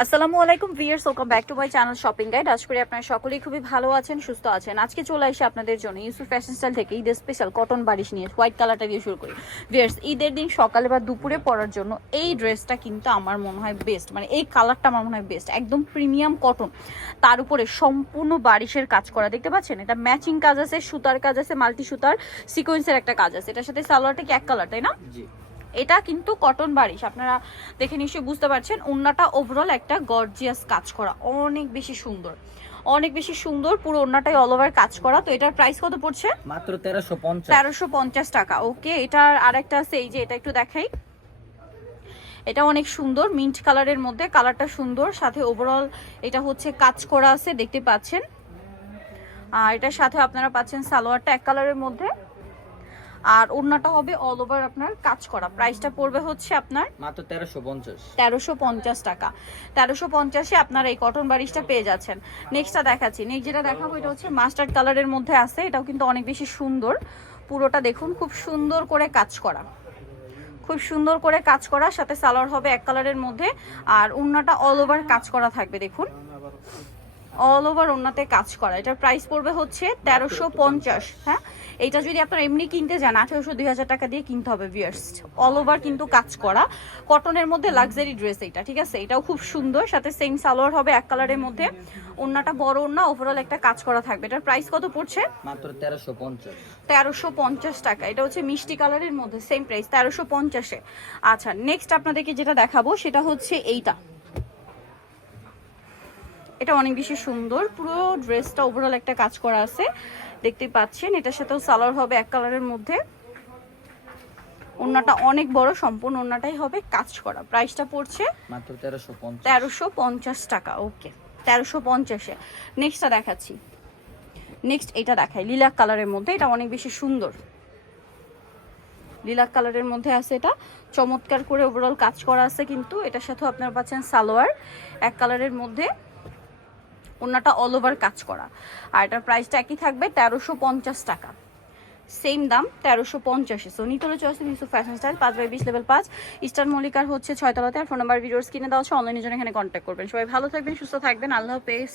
আসসালামু আলাইকুম viewers welcome back to my channel shopping guide. আজ করি আপনারা সকলেই খুবই ভালো আছেন, সুস্থ আছেন। আজকে চলে আসি আপনাদের জন্য ইউসুফ ফ্যাশন স্টাইল থেকে ঈদের স্পেশাল কটন বারিশ নিয়ে হোয়াইট কালারটা দিয়ে শুরু করি। ভিয়ার্স ঈদের দিন সকালে বা দুপুরে পরার জন্য এই ড্রেসটা কিন্তু আমার মনে হয় বেস্ট মানে এই কালারটা আমার মনে হয় বেস্ট একদম প্রিমিয়াম কটন তার উপরে সম্পূর্ণ বারিশের কাজ করা, দেখতে পাচ্ছেন? এটা ম্যাচিং কাজ আছে, সুতার কাজ আছে মাল্টি সুতার সিকোয়েন্সের একটা কাজ আছে। এটার সাথে সালোয়ারটা কি এক কালার তাই না? জি। এটা কিন্তু কটন বারিশ। আপনারা দেখে নিশ্চয়ই বুঝতে পারছেন ওন্নাটা ওভারঅল একটা গর্জিয়াস কাজ করা। অনেক বেশি সুন্দর। অনেক বেশি সুন্দর পুরো ওন্নাটাই অল ওভার কাজ করা। তো এটার প্রাইস কত পড়ছে? মাত্র তেরোশো পঞ্চাশ। তেরোশো পঞ্চাশ টাকা। ওকে এটার আরেকটা আছে এই যে এটা একটু দেখাই। এটা অনেক সুন্দর মিন্ট কালারের মধ্যে। কালারটা সুন্দর সাথে ওভারঅল এটা হচ্ছে কাজ করা আছে দেখতে পাচ্ছেন। আর এটার সাথে আপনারা পাচ্ছেন সালোয়ারটা এক কালারের মধ্যে। আর ওড়নাটা হবে অল ওভার আপনার কাজ করা। প্রাইসটা পড়বে হচ্ছে আপনার মাত্র তেরোশো পঞ্চাশ। তেরোশো পঞ্চাশ টাকা। তেরোশো পঞ্চাশে আপনার এই কটন বারিশটা পেয়ে যাচ্ছেন। নেক্সটটা দেখাচ্ছি। নেক্সট যেটা দেখাবো এটা হচ্ছে মাস্টার্ড কালারের মধ্যে আছে। এটাও কিন্তু অনেক বেশি সুন্দর। পুরোটা দেখুন খুব সুন্দর করে কাজ করা। খুব সুন্দর করে কাজ করা সাথে সালোয়ার হবে এক কালারের মধ্যে। আর উন্নাটা অল ওভার কাজ করা থাকবে দেখুন। অল ওভার ওন্নাতে কাজ করা। এটার প্রাইস পড়বে হচ্ছে তেরোশো পঞ্চাশ হ্যাঁ? এটা যদি আপনারা এমনি কিনতে যান আঠেরোশো দুই হাজার টাকা দিয়ে কিনতে হবে ভিয়ার্স অল ওভার কিন্তু কাজ করা। কটনের মধ্যে লাক্সারি ড্রেস এইটা ঠিক আছে? এটাও খুব সুন্দর সাথে সেম সালোয়ার হবে এক কালারের মধ্যে। ওন্নাটা বড় ওন্না ওভারঅল একটা কাজ করা থাকবে। এটার প্রাইস কত পড়ছে? মাত্র তেরোশো পঞ্চাশ। তেরোশো পঞ্চাশ টাকা। এটা হচ্ছে মিষ্টি কালারের মধ্যে সেম প্রাইস তেরোশো পঞ্চাশে। আচ্ছা নেক্সট আপনাদেরকে যেটা দেখাবো সেটা হচ্ছে এইটা। এটা অনেক বেশি সুন্দর। পুরো ড্রেসটা ওভারঅল একটা কাজ করা আছে। দেখতেই পাচ্ছেন এটার সাথেও সালোয়ার হবে এক কালারের মধ্যে। ওন্নাটা অনেক বড় সম্পূর্ণ ওন্নাটাই হবে কাজ করা। প্রাইসটা পড়ছে মাত্র তেরোশো পঞ্চাশ। তেরোশো পঞ্চাশ টাকা ওকে। তেরোশো পঞ্চাশে। নেক্সটটা দেখাচ্ছি। নেক্সট এটা দেখাই লিলাক কালারের মধ্যে। এটা অনেক বেশি সুন্দর। লিলাক কালারের মধ্যে আছে এটা। চমৎকার করে ওভারঅল কাজ করা আছে কিন্তু। এটার সাথেও আপনারা পাচ্ছেন সালোয়ার এক কালারের মধ্যে। ওনাটা অল ওভার কাজ করা। আর এটার প্রাইসটা একই থাকবে, তেরোশো পঞ্চাশ টাকা। সেম দাম, তেরোশো পঞ্চাশে। সো নিতলে ইউসুফ ফ্যাশন স্টাইল পাঁচ বাই বিশ লেভেল পাঁচ। ইস্টার মল্লিকার হচ্ছে ছয়তলাতে, আর ফোন নাম্বার ভিডিওস কিনে দেওয়া হচ্ছে অনলাইনের জন্য এখানে কন্ট্যাক্ট করবেন। সবাই ভালো থাকবেন, সুস্থ থাকবেন, আল্লাহ হাফেজ।